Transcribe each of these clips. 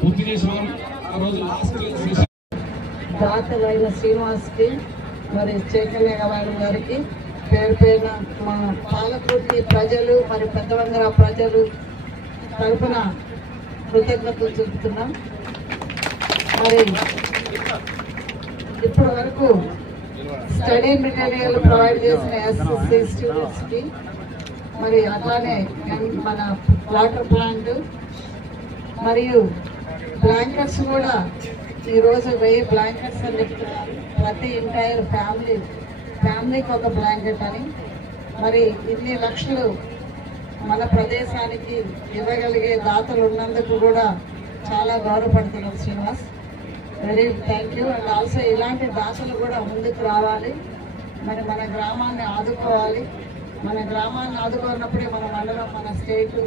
పూర్తి చేసినాం. ఆ రోజు లాస్ట్ దాతలైన శ్రీనివాస్కి మరి చైతన్య మేడం గారికి పేరు పేరున మా పాలకుర్తి ప్రజలు మరి పెద్దవందర ప్రజలు తరఫున కృతజ్ఞతలు చెబుతున్నాం. మరి ఇప్పటి వరకు స్టడీ మెటీరియల్ ప్రొవైడ్ చేసిన ఎస్ఎస్సి స్టూడెంట్స్కి మరి అట్లానే మన వాటర్ ప్లాంట్ మరియు బ్లాంకెట్స్ కూడా ఈరోజు 1000 బ్లాంకెట్స్ అని చెప్తున్నారు. ప్రతి ఎంటైర్ ఫ్యామిలీకి ఒక బ్లాంకెట్ అని. మరి ఇన్ని లక్షలు మన ప్రదేశానికి ఇవ్వగలిగే దాతలు ఉన్నందుకు కూడా చాలా గౌరవపడుతున్నాం Srinivas. Very thank you. And also ఇలాంటి దాతలు కూడా ముందుకు రావాలి. మరి మన గ్రామాన్ని ఆదుకోవాలి. మన గ్రామాన్ని ఆదుకున్నప్పుడే మన మండలం, మన స్టేట్,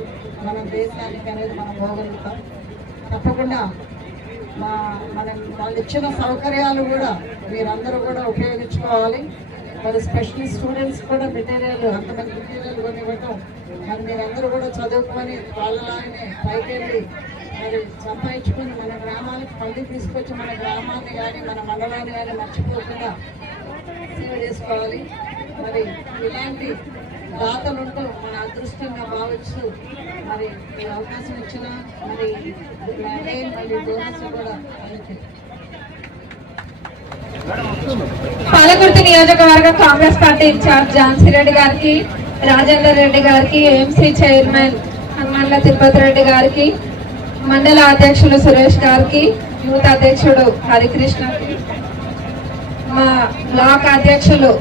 మన దేశానికి అనేది మనం పోగలుగుతాం. తప్పకుండా వాళ్ళు ఇచ్చిన సౌకర్యాలు కూడా మీరందరూ కూడా ఉపయోగించుకోవాలి. మరి స్పెషల్ స్టూడెంట్స్ కూడా మెటీరియల్ అంతమంది మెటీరియల్ కొనివ్వటం, మరి మీరందరూ కూడా చదువుకొని వాళ్ళలాగానే పైకెళ్ళి మరి సంపాదించుకొని మన గ్రామానికి మళ్ళీ తీసుకొచ్చి మన గ్రామాన్ని కానీ మన మండలాన్ని కానీ మర్చిపోకుండా సేవ చేసుకోవాలి. మరి ఇలాంటి దాతలుంటూ మన అదృష్టంగా భావిస్తూ మరి ఈ అవకాశం ఇచ్చిన మరి మళ్ళీ డోనర్స్ కూడా పాలకుర్తి నియోజకవర్గ కాంగ్రెస్ పార్టీ ఇన్ఛార్జ్ ఝాన్సీ రెడ్డి గారికి, రాజేందర్ రెడ్డి గారికి, ఎంసీ చైర్మన్ హనుమల్ల తిరుపతి రెడ్డి గారికి, మండల అధ్యక్షులు సురేష్ గారికి, యూత్ అధ్యక్షుడు హరికృష్ణకి, మా బ్లాక్ అధ్యక్షులు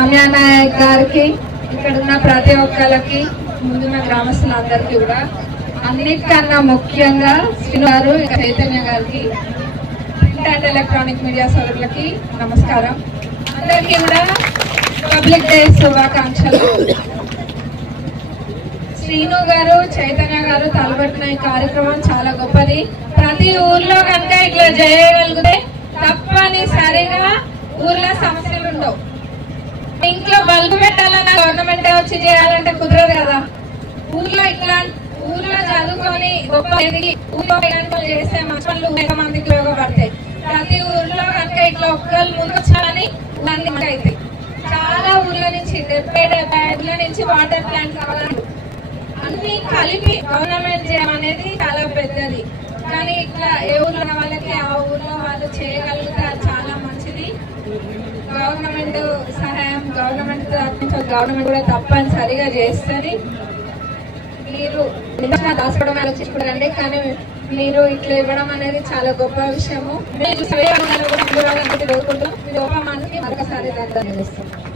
ఆమ్యా నాయక్ గారికి, ఇక్కడున్న ప్రతి ఒక్కరికి, ముందున్న గ్రామస్తులందరికీ కూడా, అన్నిటికన్నా ముఖ్యంగా శ్రీను గారు, చైతన్య గారికి, ప్రింట్ అండ్ ఎలక్ట్రానిక్ మీడియా సోదరులకి నమస్కారం. అందరికీ కూడా పబ్లిక్ డే శుభాకాంక్షలు. శ్రీను గారు, చైతన్య గారు తలపెట్టిన ఈ కార్యక్రమం చాలా గొప్పది. ప్రతి ఊర్లో కనుక ఇట్లా చేయగలిగితే తప్పనిసరిగా ఊర్లో సమస్యలు ఉండవు. ఇంట్లో బల్బు పెట్టాలన్నా గవర్నమెంట్ వచ్చి చేయాలంటే కుదరదు కదా. ఊర్లో చదువుకొని గొప్ప ఊర్లో చేస్తే మంచి మందికి ఉపయోగపడతాయి. ప్రతి ఊర్లో కనుక ఇట్లా ఒక్కళ్ళు ముందు వచ్చాలని అయితే చాలా ఊర్ల నుంచి 70 నుంచి వాటర్ ప్లాంట్ కావాలని అన్ని కలిపి గవర్నమెంట్ చేయడం అనేది చాలా పెద్దది. కానీ ఇట్లా ఏ ఊర్లో వాళ్ళకి ఆ ఊర్లో వాళ్ళు చేయగలిగితే చాలా మంచిది. గవర్నమెంట్ సహాయం గవర్నమెంట్ కూడా తప్పనిసరిగా చేస్తుంది. మీరు దాచుకోవడం ఆలోచించుకోండి, కానీ మీరు ఇట్లా ఇవ్వడం అనేది చాలా గొప్ప విషయము. కోరుకుంటాం. మరొకసారి ధన్యవాదాలు.